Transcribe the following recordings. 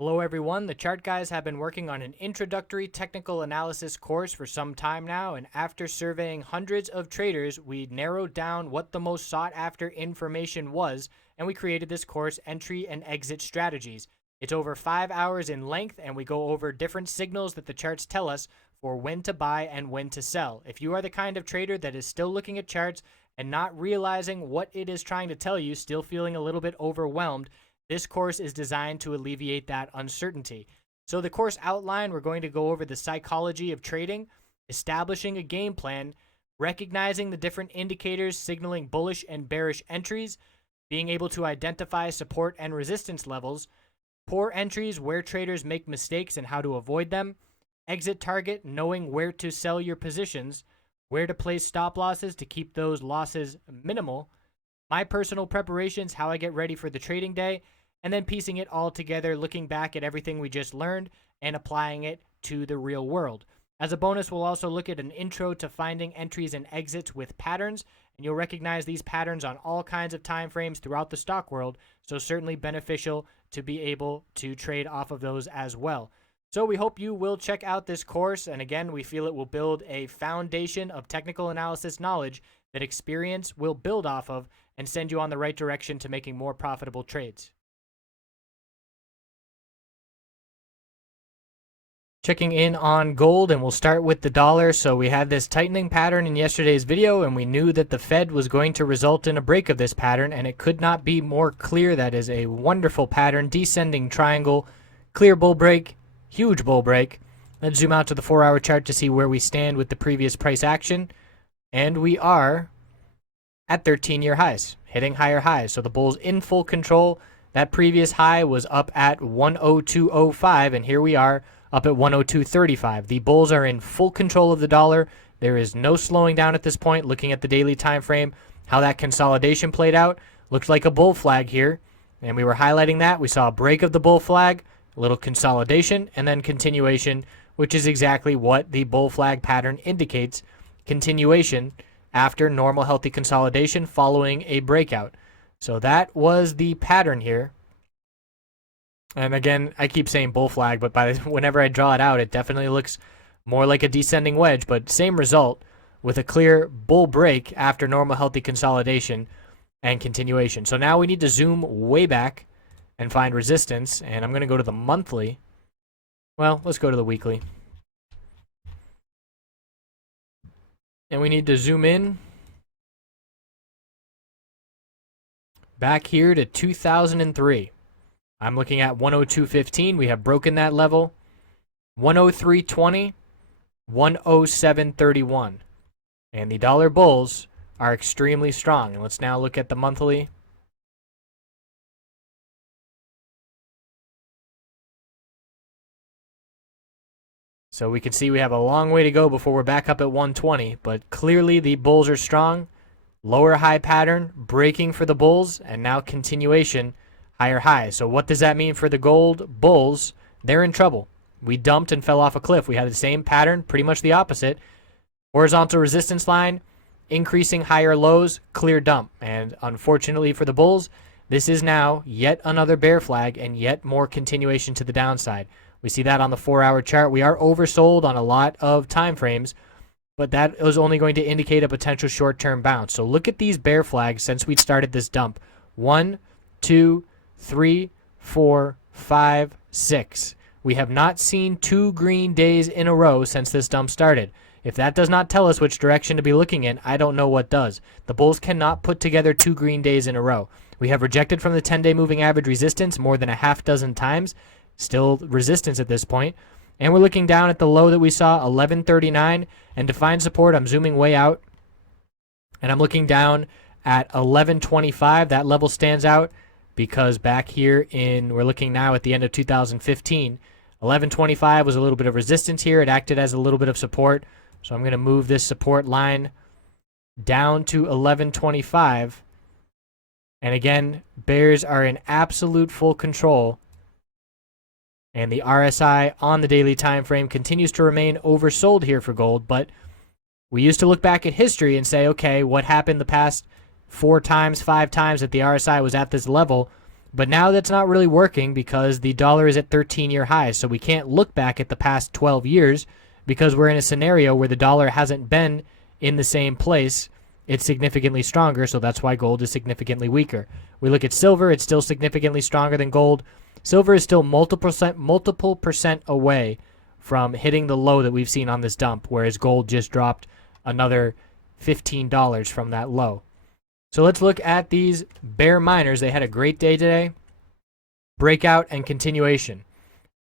Hello everyone, the chart guys have been working on an introductory technical analysis course for some time now, and after surveying hundreds of traders, we narrowed down what the most sought after information was, and we created this course, Entry and Exit Strategies. It's over 5 hours in length, and we go over different signals that the charts tell us for when to buy and when to sell. If you are the kind of trader that is still looking at charts and not realizing what it is trying to tell you, still feeling a little bit overwhelmed, this course is designed to alleviate that uncertainty. So the course outline, we're going to go over the psychology of trading, establishing a game plan, recognizing the different indicators signaling bullish and bearish entries, being able to identify support and resistance levels, poor entries where traders make mistakes and how to avoid them, exit target, knowing where to sell your positions, where to place stop losses to keep those losses minimal, my personal preparations, how I get ready for the trading day, and then piecing it all together, looking back at everything we just learned and applying it to the real world. As a bonus, we'll also look at an intro to finding entries and exits with patterns, and you'll recognize these patterns on all kinds of time frames throughout the stock world, so certainly beneficial to be able to trade off of those as well. So we hope you will check out this course, and again, we feel it will build a foundation of technical analysis knowledge that experience will build off of and send you on the right direction to making more profitable trades. Checking in on gold, and we'll start with the dollar. So we had this tightening pattern in yesterday's video, and we knew that the Fed was going to result in a break of this pattern, and it could not be more clear. That is a wonderful pattern, descending triangle, clear bull break, huge bull break. Let's zoom out to the 4-hour chart to see where we stand with the previous price action, and we are at 13-year highs, hitting higher highs. So the bull's in full control. That previous high was up at 102.05, and here we are up at 102.35. The bulls are in full control of the dollar. There is no slowing down at this point. Looking at the daily time frame, how that consolidation played out, looks like a bull flag here, and we were highlighting that. We saw a break of the bull flag, a little consolidation, and then continuation, which is exactly what the bull flag pattern indicates. Continuation after normal healthy consolidation following a breakout. So that was the pattern here. And again, I keep saying bull flag, but whenever I draw it out, it definitely looks more like a descending wedge, but same result with a clear bull break after normal healthy consolidation and continuation. So now we need to zoom way back and find resistance, and I'm going to go to the monthly. Well, let's go to the weekly. And we need to zoom in back here to 2003. I'm looking at 102.15. We have broken that level. 103.20, 107.31. And the dollar bulls are extremely strong. And let's now look at the monthly. So we can see we have a long way to go before we're back up at 120, but clearly the bulls are strong. Lower high pattern, breaking for the bulls, and now continuation, higher high. So what does that mean for the gold bulls? They're in trouble. We dumped and fell off a cliff. We had the same pattern, pretty much the opposite. Horizontal resistance line, increasing higher lows, clear dump. And unfortunately for the bulls, this is now yet another bear flag and yet more continuation to the downside. We see that on the 4-hour chart. We are oversold on a lot of time frames, but that is only going to indicate a potential short-term bounce. So look at these bear flags since we started this dump. 1, 2, 3, 4, 5, 6. We have not seen 2 green days in a row since this dump started. If that does not tell us which direction to be looking in, I don't know what does. The bulls cannot put together 2 green days in a row. We have rejected from the 10-day moving average resistance more than a half dozen times. Still resistance at this point. And we're looking down at the low that we saw, 11.39. And to find support, I'm zooming way out. And I'm looking down at 11.25. That level stands out because back here we're looking now at the end of 2015. 11.25 was a little bit of resistance here. It acted as a little bit of support. So I'm going to move this support line down to 11.25. And again, bears are in absolute full control. And the RSI on the daily time frame continues to remain oversold here for gold, but we used to look back at history and say, okay, what happened the past 4 times, 5 times that the RSI was at this level? But now that's not really working because the dollar is at 13-year highs. So we can't look back at the past 12 years because we're in a scenario where the dollar hasn't been in the same place. It's significantly stronger, so that's why gold is significantly weaker. We look at silver, it's still significantly stronger than gold. Silver is still multiple percent away from hitting the low that we've seen on this dump, whereas gold just dropped another $15 from that low. So let's look at these bear miners. They had a great day today. Breakout and continuation.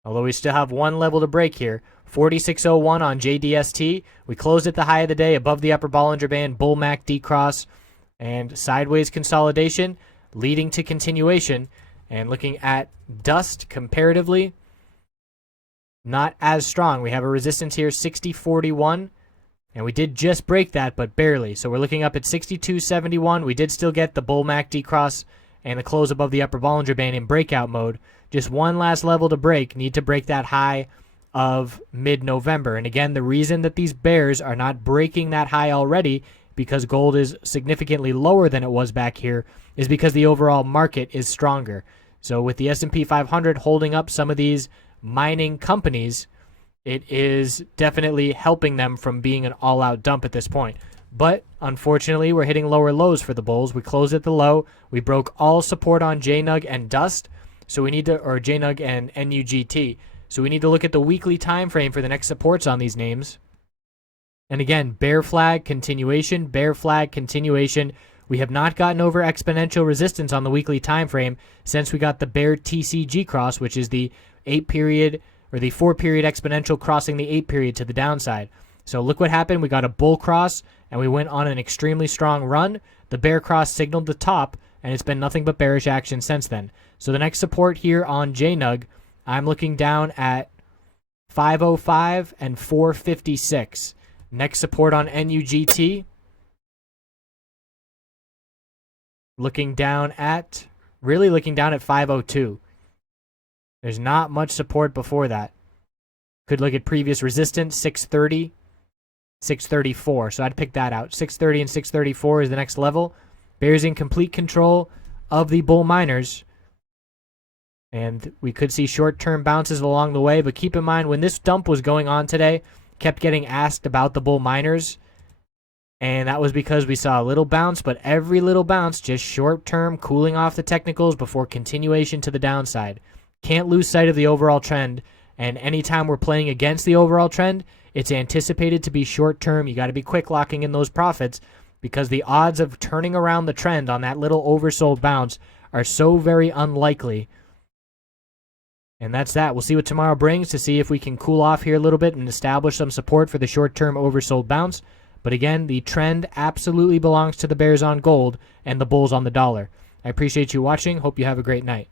Although we still have one level to break here. 46.01 on JDST. We closed at the high of the day above the upper Bollinger Band, bull MACD cross, and sideways consolidation leading to continuation. And looking at dust comparatively, not as strong. We have a resistance here, 60.41. And we did just break that, but barely. So we're looking up at 62.71. We did still get the bull MACD cross and the close above the upper Bollinger Band in breakout mode. Just one last level to break. Need to break that high of mid-November. And again, the reason that these bears are not breaking that high already, because gold is significantly lower than it was back here, is because the overall market is stronger. So with the S&P 500 holding up some of these mining companies, it is definitely helping them from being an all-out dump at this point. But unfortunately, we're hitting lower lows for the bulls. We closed at the low. We broke all support on JNUG and Dust. So we need to, or JNUG and NUGT. So we need to look at the weekly time frame for the next supports on these names. And again, bear flag, continuation, bear flag, continuation. We have not gotten over exponential resistance on the weekly time frame since we got the bear TCG cross, which is the 8-period or the 4-period exponential crossing the 8-period to the downside. So look what happened. We got a bull cross, and we went on an extremely strong run. The bear cross signaled the top, and it's been nothing but bearish action since then. So the next support here on JNUG, I'm looking down at 505 and 456. Next support on NUGT, looking down at 502. There's not much support before that. Could look at previous resistance, 630, 634. So I'd pick that out. 630 and 634 is the next level. Bears in complete control of the bull miners. And we could see short-term bounces along the way. But keep in mind, when this dump was going on today, kept getting asked about the bull miners. And that was because we saw a little bounce, but every little bounce, just short-term, cooling off the technicals before continuation to the downside. Can't lose sight of the overall trend, and anytime we're playing against the overall trend, it's anticipated to be short-term. You got to be quick locking in those profits because the odds of turning around the trend on that little oversold bounce are so very unlikely. And that's that. We'll see what tomorrow brings to see if we can cool off here a little bit and establish some support for the short-term oversold bounce. But again, the trend absolutely belongs to the bears on gold and the bulls on the dollar. I appreciate you watching. Hope you have a great night.